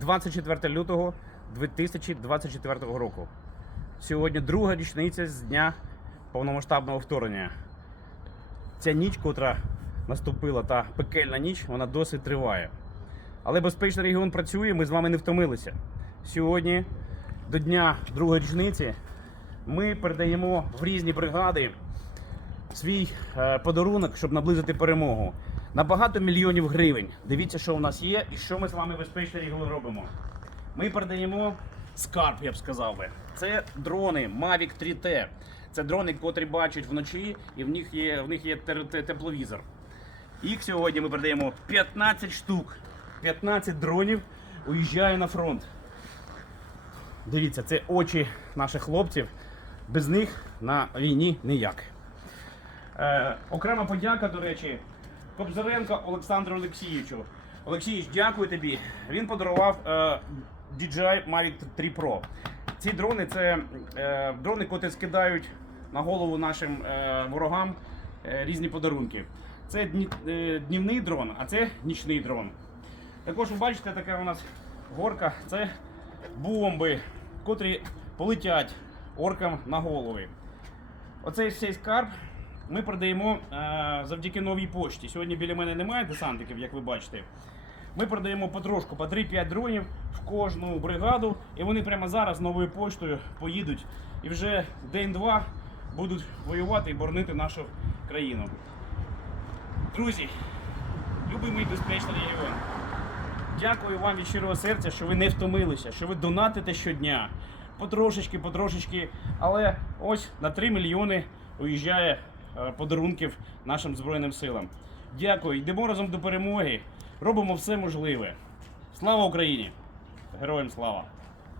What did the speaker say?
24 лютого 2024 року. Сьогодні друга річниця з дня повномасштабного вторгнення. Ця ніч, котра наступила, та пекельна ніч, вона досить триває. Але безпечний регіон працює, ми з вами не втомилися. Сьогодні, до дня другої річниці, ми передаємо в різні бригади свій е, подарунок, щоб наблизити перемогу. На багато мільйонів гривень. Дивіться, що у нас є і що ми з вами безпечний регіон робимо. Ми передаємо скарб, я б сказав би. Це дрони Mavic 3T. Це дрони, котрі бачать вночі, і в них є, в них є тепловізор. Їх сьогодні ми передаємо 15 штук. 15 дронів уїжджає на фронт. Дивіться, це очі наших хлопців. Без них на війні ніяк. Е, окрема подяка, до речі, Кобзаренко Олександру Олексійовичу. Олексійович, дякую тобі. Він подарував е, DJI Mavic 3 Pro. Ці дрони це е, дрони, котрі скидають на голову нашим е, ворогам е, різні подарунки. Це дні, е, днівний дрон, а це нічний дрон. Також ви бачите, така у нас горка це бомби, котрі полетять оркам на голови. Оцей цей скарб ми продаємо е, завдяки новій пошті. Сьогодні біля мене немає десантиків, як ви бачите. Ми продаємо потрошку по 3-5 дронів в кожну бригаду, і вони прямо зараз новою поштою поїдуть і вже день-два будуть воювати і боронити нашу країну. Друзі, любимий безпечний регіон. Дякую вам від щирого серця, що ви не втомилися, що ви донатите щодня. Потрошечки, потрошечки. Але ось на 3 мільйони уїжджає подарунків нашим Збройним силам. Дякую, йдемо разом до перемоги. Робимо все можливе. Слава Україні! Героям слава!